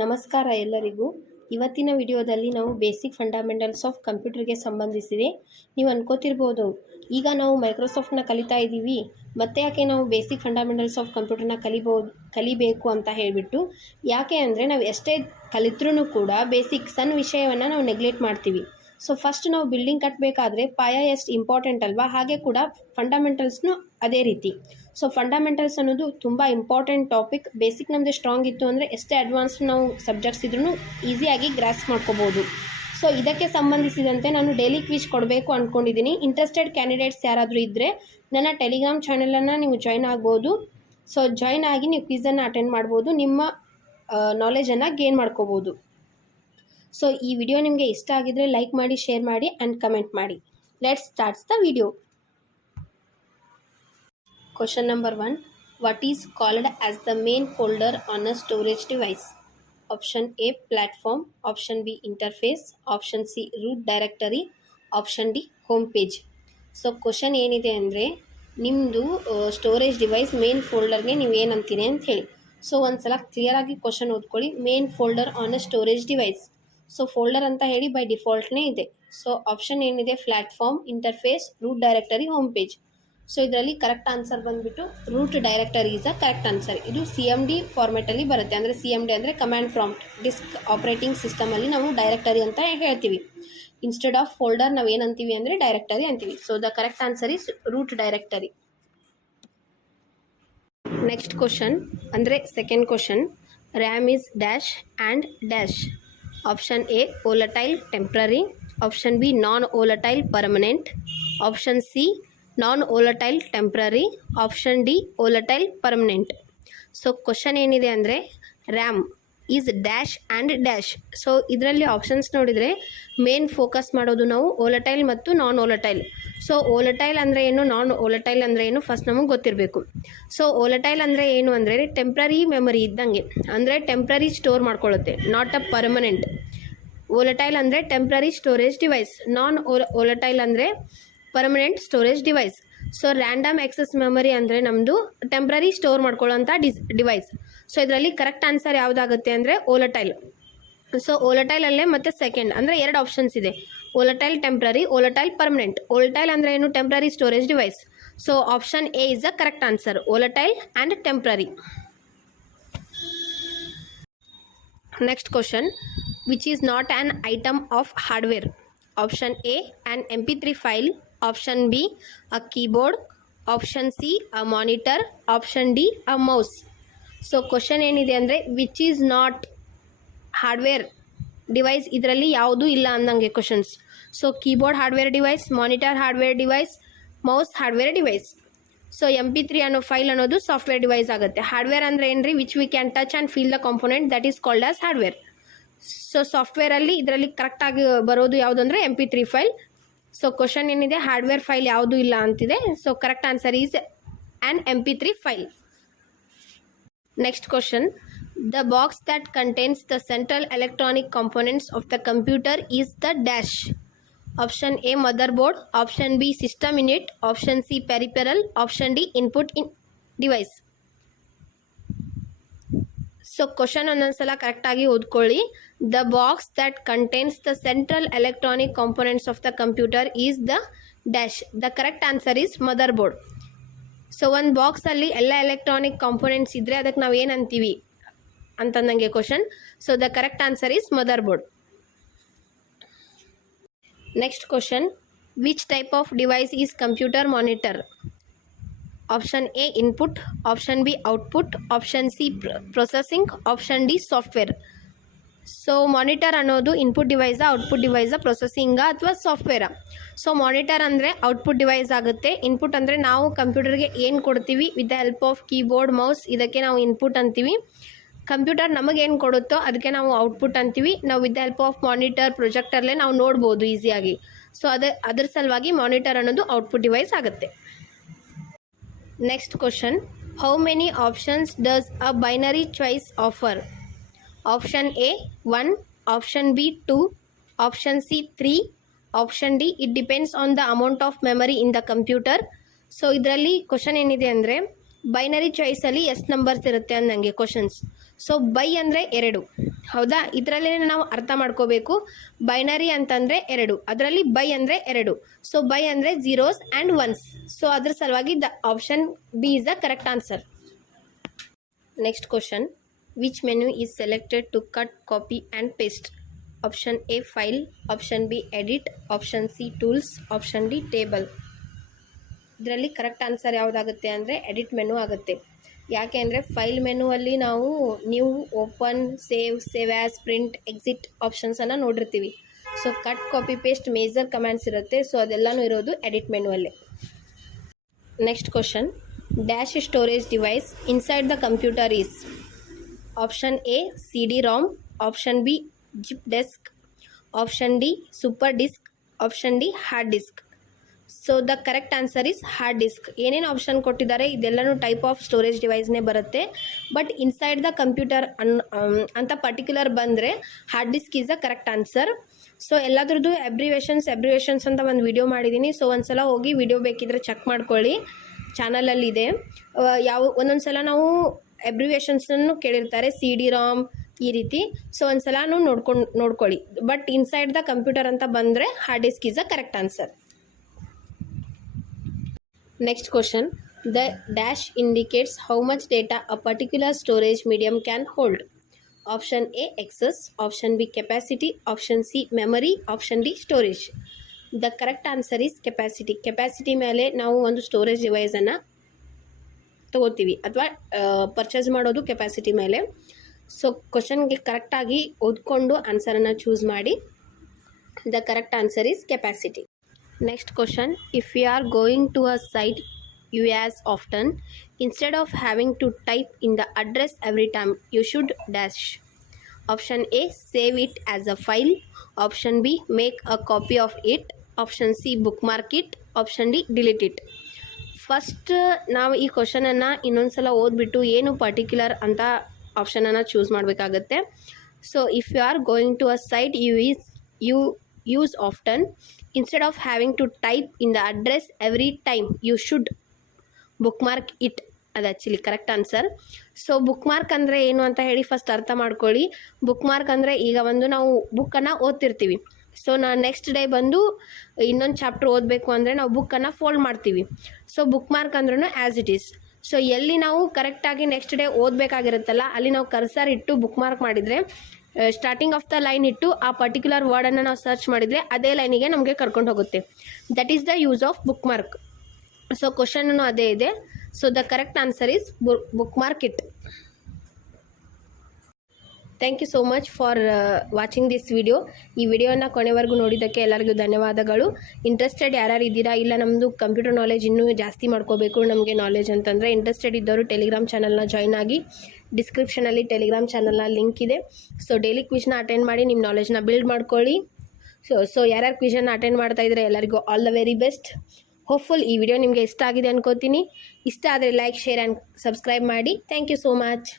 ನಮಸ್ಕಾರ ಎಲ್ಲರಿಗೂ. ಇವತ್ತಿನ ವಿಡಿಯೋದಲ್ಲಿ ನಾವು ಬೇಸಿಕ್ ಫಂಡಮೆಂಟಲ್ಸ್ ಆಫ್ ಕಂಪ್ಯೂಟರ್ಗೆ ಸಂಬಂಧಿಸಿದೆ. ನೀವು ಅನ್ಕೋತಿರ್ಬೋದು, ಈಗ ನಾವು ಮೈಕ್ರೋಸಾಫ್ಟ್ನ ಕಲಿತಾ ಇದ್ದೀವಿ, ಮತ್ತೆ ಯಾಕೆ ನಾವು ಬೇಸಿಕ್ ಫಂಡಮೆಂಟಲ್ಸ್ ಆಫ್ ಕಂಪ್ಯೂಟರ್ನ ಕಲಿಬೇಕು ಅಂತ ಹೇಳಿಬಿಟ್ಟು. ಯಾಕೆ ಅಂದರೆ ನಾವು ಎಷ್ಟೇ ಕಲಿತ್ರೂ ಕೂಡ ಬೇಸಿಕ್ ಸಣ್ಣ ವಿಷಯವನ್ನು ನಾವು ನೆಗ್ಲೆಕ್ಟ್ ಮಾಡ್ತೀವಿ. ಸೊ ಫಸ್ಟ್ ನಾವು ಬಿಲ್ಡಿಂಗ್ ಕಟ್ಟಬೇಕಾದ್ರೆ ಪಾಯ ಎಷ್ಟು ಇಂಪಾರ್ಟೆಂಟ್ ಅಲ್ವಾ, ಹಾಗೆ ಕೂಡ ಫಂಡಮೆಂಟಲ್ಸ್ನು ಅದೇ ರೀತಿ. ಸೊ ಫಂಡಮೆಂಟಲ್ಸ್ ಅನ್ನೋದು ತುಂಬ ಇಂಪಾರ್ಟೆಂಟ್ ಟಾಪಿಕ್. ಬೇಸಿಕ್ ನಮ್ಮದು ಸ್ಟ್ರಾಂಗ್ ಇತ್ತು ಅಂದರೆ ಎಷ್ಟೇ ಅಡ್ವಾನ್ಸ್ಡ್ ನಾವು ಸಬ್ಜೆಕ್ಟ್ಸ್ ಇದ್ರೂ ಈಸಿಯಾಗಿ ಗ್ರಾಸ್ ಮಾಡ್ಕೋಬೋದು. ಸೊ ಇದಕ್ಕೆ ಸಂಬಂಧಿಸಿದಂತೆ ನಾನು ಡೈಲಿ ಕ್ವಿಜ್ ಕೊಡಬೇಕು ಅಂದ್ಕೊಂಡಿದ್ದೀನಿ. ಇಂಟ್ರೆಸ್ಟೆಡ್ ಕ್ಯಾಂಡಿಡೇಟ್ಸ್ ಯಾರಾದರೂ ಇದ್ದರೆ ನನ್ನ ಟೆಲಿಗ್ರಾಮ್ ಚಾನಲನ್ನು ನೀವು ಜಾಯ್ನ್ ಆಗ್ಬೋದು. ಸೊ ಜಾಯ್ನ್ ಆಗಿ ನೀವು ಕ್ವಿಝನ್ನು ಅಟೆಂಡ್ ಮಾಡ್ಬೋದು, ನಿಮ್ಮ ನಾಲೆಜನ್ನು ಗೇನ್ ಮಾಡ್ಕೋಬೋದು. ಸೊ ಈ ವಿಡಿಯೋ ನಿಮಗೆ ಇಷ್ಟ ಆಗಿದ್ರೆ ಲೈಕ್ ಮಾಡಿ, ಶೇರ್ ಮಾಡಿ ಆ್ಯಂಡ್ ಕಮೆಂಟ್ ಮಾಡಿ. Let's starts the video. Question number 1. What is called as the main folder on a storage device? Option A, platform. Option B, interface. Option C, root directory. Option D, home page. So question ಏನಿದೆ ಅಂದರೆ, ನಿಮ್ಮದು storage device main ಫೋಲ್ಡರ್ಗೆ ನೀವು ಏನಂತೀರಿ ಅಂತ ಹೇಳಿ. So ಒಂದು ಸಲ ಕ್ಲಿಯರಾಗಿ ಕ್ವಶನ್ ಓದ್ಕೊಳ್ಳಿ. Main folder on a storage device. So folder ಅಂತ ಹೇಳಿ ಬೈ ಡಿಫಾಲ್ಟ್ನೇ ಇದೆ. ಸೊ ಆಪ್ಷನ್ ಏನಿದೆ, platform, interface, root directory, home page. So ಇದರಲ್ಲಿ ಕರೆಕ್ಟ್ ಆನ್ಸರ್ ಬಂದುಬಿಟ್ಟು root directory is a correct answer. ಇದು CMD ಫಾರ್ಮೆಟಲ್ಲಿ ಬರುತ್ತೆ. ಅಂದರೆ CMD ಅಂದರೆ ಕಮ್ಯಾಂಡ್ ಪ್ರಾಂಪ್ಟ್. ಡಿಸ್ಕ್ ಆಪ್ರೇಟಿಂಗ್ ಸಿಸ್ಟಮಲ್ಲಿ ನಾವು ಡೈರೆಕ್ಟರಿ ಅಂತ ಹೇಳ್ತೀವಿ. ಇನ್ಸ್ಟೆಡ್ ಆಫ್ ಫೋಲ್ಡರ್ ನಾವು ಏನಂತೀವಿ ಅಂದರೆ ಡೈರೆಕ್ಟರಿ ಅಂತೀವಿ. So the correct answer is root directory. Next question ಅಂದರೆ second question. RAM is dash and dash. Option A, volatile temporary. Option B, non volatile permanent. Option C, non volatile temporary. Option D, volatile permanent. So question ಏನಿದೆ ಅಂದರೆ, RAM is dash and dash. So ಇದರಲ್ಲಿ options ನೋಡಿದರೆ main focus ಮಾಡೋದು ನಾವು volatile ಮತ್ತು ನಾನ್ volatile. So volatile ಅಂದರೆ ಏನು, ನಾನ್ volatile ಅಂದರೆ ಏನು, ಫಸ್ಟ್ ನಮಗೆ ಗೊತ್ತಿರಬೇಕು. ಸೊ ವೋಲಟೈಲ್ ಅಂದರೆ ಏನು ಅಂದರೆ ಟೆಂಪ್ರರಿ ಮೆಮೊರಿ ಇದ್ದಂಗೆ, ಅಂದರೆ ಟೆಂಪ್ರರಿ ಸ್ಟೋರ್ ಮಾಡ್ಕೊಳ್ಳುತ್ತೆ, ನಾಟ್ ಅ ಪರ್ಮನೆಂಟ್. ವೋಲಟೈಲ್ ಅಂದರೆ temporary storage device. Non volatile ಅಂದರೆ permanent storage device. So random access memory ಅಂದರೆ ನಮ್ಮದು ಟೆಂಪ್ರರಿ ಸ್ಟೋರ್ ಮಾಡ್ಕೊಳ್ಳೋಂಥ ಡಿವೈಸ್. ಸೊ ಇದರಲ್ಲಿ ಕರೆಕ್ಟ್ ಆನ್ಸರ್ ಯಾವುದಾಗುತ್ತೆ ಅಂದರೆ ವೋಲಟೈಲ್. ಸೊ ವೋಲಟೈಲಲ್ಲೇ ಮತ್ತೆ ಸೆಕೆಂಡ್ ಅಂದರೆ ಎರಡು ಆಪ್ಷನ್ಸ್ ಇದೆ, volatile temporary, volatile permanent. Volatile ಅಂದರೆ ಏನು, temporary storage device. So option A is the correct answer, volatile and temporary. Next question. Which is not an item of hardware? Option A, an MP3 file. Option B, a keyboard. Option C, a monitor. Option D, a mouse. So question ಏನಿದೆ ಅಂದರೆ, which is not hardware device, ಇದರಲ್ಲಿ ಯಾವುದೂ ಇಲ್ಲ ಅಂದಂಗೆ questions. So keyboard hardware device, monitor hardware device, mouse hardware device. So MP3 ಅನ್ನೋ file ಅನ್ನೋದು software device ಆಗುತ್ತೆ. Hardware ಅಂದರೆ ಏನು ರೀ, which we can touch and feel the component, that is called as hardware. So ಸಾಫ್ಟ್ವೇರಲ್ಲಿ ಇದರಲ್ಲಿ ಕರೆಕ್ಟಾಗಿ ಬರೋದು ಯಾವುದು ಅಂದರೆ MP3 ಫೈಲ್. ಸೊ ಕ್ವಶನ್ ಏನಿದೆ, ಹಾರ್ಡ್ವೇರ್ ಫೈಲ್ ಯಾವುದೂ ಇಲ್ಲ ಅಂತಿದೆ. So correct answer is an MP3 file. Next question. The box that contains the central electronic components of the computer is the dash. Option A, motherboard. Option B, system unit. Option C, peripheral. Option D, input device. So question ಒಂದೊಂದ್ಸಲ ಕರೆಕ್ಟಾಗಿ ಓದ್ಕೊಳ್ಳಿ. The box that contains the central electronic components of the computer is the dash. The correct answer is motherboard. So ಒಂದು ಬಾಕ್ಸಲ್ಲಿ ಎಲ್ಲ electronic components ಇದ್ದರೆ ಅದಕ್ಕೆ ನಾವು ಏನಂತೀವಿ ಅಂತಂದಂಗೆ question. So the correct answer is motherboard. Next question. Which type of device is computer monitor? Option A, input. Option B, output. Option C, processing. Option D, software. So monitor ಅನ್ನೋದು input ಡಿವೈಸ, output ಡಿವೈಸ, ಪ್ರೊಸೆಸಿಂಗ ಅಥವಾ ಸಾಫ್ಟ್ವೇರಾ? So monitor ಅಂದರೆ output device ಆಗುತ್ತೆ. Input ಅಂದರೆ ನಾವು ಕಂಪ್ಯೂಟರ್ಗೆ ಏನು ಕೊಡ್ತೀವಿ with the help of keyboard, mouse, ಇದಕ್ಕೆ ನಾವು ಇನ್ಪುಟ್ ಅಂತೀವಿ. ಕಂಪ್ಯೂಟರ್ ನಮಗೇನು ಕೊಡುತ್ತೋ ಅದಕ್ಕೆ ನಾವು ಔಟ್ಪುಟ್ ಅಂತೀವಿ. ನಾವು with the help of monitor, ಪ್ರೊಜೆಕ್ಟರ್ಲೇ ನಾವು ನೋಡ್ಬೋದು ಈಸಿಯಾಗಿ. ಸೊ ಅದ್ರ ಸಲುವಾಗಿ ಮಾನಿಟರ್ ಅನ್ನೋದು ಔಟ್ಪುಟ್ ಡಿವೈಸ್ ಆಗುತ್ತೆ. Next question. How many options does a binary choice offer? Option A, 1. Option B, 2. Option C, 3. Option D, it depends on the amount of memory in the computer. So ಇದರಲ್ಲಿ question ಏನಿದೆ ಅಂದರೆ, binary ಚಾಯ್ಸಲ್ಲಿ ಎಷ್ಟು numbers ಇರುತ್ತೆ ಅಂದಂಗೆ questions. So bi ಅಂದರೆ 2, ಹೌದಾ? ಇದರಲ್ಲೇ ನಾವು ಅರ್ಥ ಮಾಡ್ಕೋಬೇಕು. ಬೈನರಿ ಅಂತಂದರೆ 2, ಅದರಲ್ಲಿ ಬೈ ಅಂದರೆ 2. ಸೊ ಬೈ ಅಂದರೆ ಝೀರೋಸ್ ಆ್ಯಂಡ್ ಒನ್ಸ್. ಸೊ ಅದ್ರ ಸಲುವಾಗಿ the option B is the correct answer. Next question, which menu is selected to cut, copy and paste? Option A file, option B edit, option C tools, option D table. ಇದರಲ್ಲಿ correct answer ಯಾವುದಾಗುತ್ತೆ ಅಂದರೆ edit menu ಆಗುತ್ತೆ. ಯಾಕೆ ಅಂದರೆ file ಮೆನುವಲ್ಲಿ ನಾವು new, open, save as, print, exit ಆಪ್ಷನ್ಸನ್ನು ನೋಡಿರ್ತೀವಿ. So cut, copy, paste major commands ಇರುತ್ತೆ. ಸೊ ಅದೆಲ್ಲನೂ ಇರೋದು ಎಡಿಟ್ ಮೆನುವಲ್ಲೇ. Next question, dash storage device inside the computer is? Option A CD-ROM, option B zip disk, option D super disk, option D hard disk. So the correct answer is hard disk. ಏನೇನು option ಕೊಟ್ಟಿದ್ದಾರೆ ಇದೆಲ್ಲನೂ type of storage ಡಿವೈಸ್ನೇ ಬರುತ್ತೆ. But inside the computer ಅಂತ particular ಬಂದರೆ hard disk is the correct answer. So ಎಲ್ಲದ್ರದ್ದು abbreviations ಅಂತ ಒಂದು ವಿಡಿಯೋ ಮಾಡಿದ್ದೀನಿ. ಸೊ ಒಂದ್ಸಲ ಹೋಗಿ ವಿಡಿಯೋ ಬೇಕಿದ್ರೆ ಚೆಕ್ ಮಾಡ್ಕೊಳ್ಳಿ, ಚಾನಲಲ್ಲಿದೆ. ಒಂದೊಂದು ಸಲ ನಾವು ಅಬ್ರಿವೇಷನ್ಸನ್ನು ಕೇಳಿರ್ತಾರೆ, CD-ROM ಈ ರೀತಿ. ಸೊ ಒಂದ್ಸಲ ನೋಡ್ಕೊಳ್ಳಿ. ಬಟ್ ಇನ್ಸೈಡ್ ದ ಕಂಪ್ಯೂಟರ್ ಅಂತ ಬಂದರೆ hard disk is the correct answer. Next question, the dash indicates how much data a particular storage medium can hold. Option A access, option B capacity, option C memory, option D storage. The correct answer is capacity. Capacity ಮೇಲೆ ನಾವು ಒಂದು storage ಡಿವೈಸನ್ನು ತಗೋತೀವಿ ಅಥವಾ purchase ಮಾಡೋದು capacity ಮೇಲೆ. So ಕ್ವಶನ್ಗೆ ಕರೆಕ್ಟಾಗಿ ಓದ್ಕೊಂಡು ಆನ್ಸರನ್ನು ಚೂಸ್ ಮಾಡಿ. The correct answer is capacity. Next question, if you are going to a site you as often, instead of having to type in the address every time, you should dash. Option A save it as a file, option B make a copy of it, option C bookmark it, option D delete it. First ನಾವು ಈ ಕ್ವಶನನ್ನು ಇನ್ನೊಂದ್ಸಲ ಓದ್ಬಿಟ್ಟು ಏನು particular ಅಂತ ಆಪ್ಷನನ್ನು choose ಮಾಡಬೇಕಾಗತ್ತೆ. So if you are going to a site you use often, instead of having to type in the address every time, you should bookmark it. ಅದು actually correct answer. So bookmark ಅಂದರೆ ಏನು ಅಂತ ಹೇಳಿ first ಅರ್ಥ ಮಾಡ್ಕೊಳ್ಳಿ. Bookmark ಅಂದರೆ ಈಗ ಒಂದು ನಾವು ಬುಕ್ಕನ್ನು ಓದ್ತಿರ್ತೀವಿ. ಸೊ ನಾನು ನೆಕ್ಸ್ಟ್ ಡೇ ಬಂದು ಇನ್ನೊಂದು ಚಾಪ್ಟರ್ ಓದಬೇಕು ಅಂದರೆ ನಾವು ಬುಕ್ಕನ್ನು ಫೋಲ್ಡ್ ಮಾಡ್ತೀವಿ. ಸೊ ಬುಕ್ಮಾರ್ಕ್ ಅಂದ್ರೂ ಆ್ಯಸ್ ಇಟ್ ಈಸ್. ಸೊ ಎಲ್ಲಿ ನಾವು ಕರೆಕ್ಟಾಗಿ ನೆಕ್ಸ್ಟ್ ಡೇ ಓದಬೇಕಾಗಿರುತ್ತಲ್ಲ ಅಲ್ಲಿ ನಾವು ಕರ್ಸರ್ ಇಟ್ಟು ಬುಕ್ಮಾರ್ಕ್ ಮಾಡಿದರೆ, ಸ್ಟಾರ್ಟಿಂಗ್ ಆಫ್ ದ ಲೈನ್ ಇಟ್ಟು ಆ ಪರ್ಟಿಕ್ಯುಲರ್ ವರ್ಡನ್ನು ನಾವು ಸರ್ಚ್ ಮಾಡಿದರೆ ಅದೇ ಲೈನಿಗೆ ನಮಗೆ ಕರ್ಕೊಂಡು ಹೋಗುತ್ತೆ. That is the use of bookmark. So ಕ್ವಶನ್ನು ಅದೇ ಇದೆ. So the correct answer is bookmark it. Thank you so much for watching this video. ಈ ವಿಡಿಯೋನ ಕೊನೆವರೆಗೂ ನೋಡಿದ್ದಕ್ಕೆ ಎಲ್ಲರಿಗೂ ಧನ್ಯವಾದಗಳು. ಇಂಟ್ರೆಸ್ಟೆಡ್ ಯಾರ್ಯಾರು ಇದ್ದೀರಾ, ಇಲ್ಲ ನಮ್ಮದು ಕಂಪ್ಯೂಟರ್ ನಾಲೆಜ್ ಇನ್ನೂ ಜಾಸ್ತಿ ಮಾಡ್ಕೋಬೇಕು ನಮಗೆ ನಾಲೆಜ್ ಅಂತಂದರೆ ಇಂಟ್ರೆಸ್ಟೆಡ್ ಇದ್ದವರು ಟೆಲಿಗ್ರಾಮ್ ಚಾನಲ್ನ ಜಾಯ್ನ್ ಆಗಿ. ಡಿಸ್ಕ್ರಿಪ್ಷನಲ್ಲಿ ಟೆಲಿಗ್ರಾಮ್ ಚಾನಲ್ನ ಲಿಂಕ್ ಇದೆ. ಸೊ ಡೈಲಿ ಕ್ವಿಜ್ನ ಅಟೆಂಡ್ ಮಾಡಿ ನಿಮ್ಮ ನಾಲೆಜ್ನ ಬಿಲ್ಡ್ ಮಾಡ್ಕೊಳ್ಳಿ. ಸೊ ಯಾರ್ಯಾರು ಕ್ವಿಜನ್ನು ಅಟೆಂಡ್ ಮಾಡ್ತಾ ಇದ್ದಾರೆ ಎಲ್ಲರಿಗೂ all the very best. Hopeful ಈ ವಿಡಿಯೋ ನಿಮಗೆ ಇಷ್ಟ ಆಗಿದೆ ಅನ್ಕೋತೀನಿ. ಇಷ್ಟ ಆದರೆ ಲೈಕ್, ಶೇರ್ ಆ್ಯಂಡ್ ಸಬ್ಸ್ಕ್ರೈಬ್ ಮಾಡಿ. Thank you so much.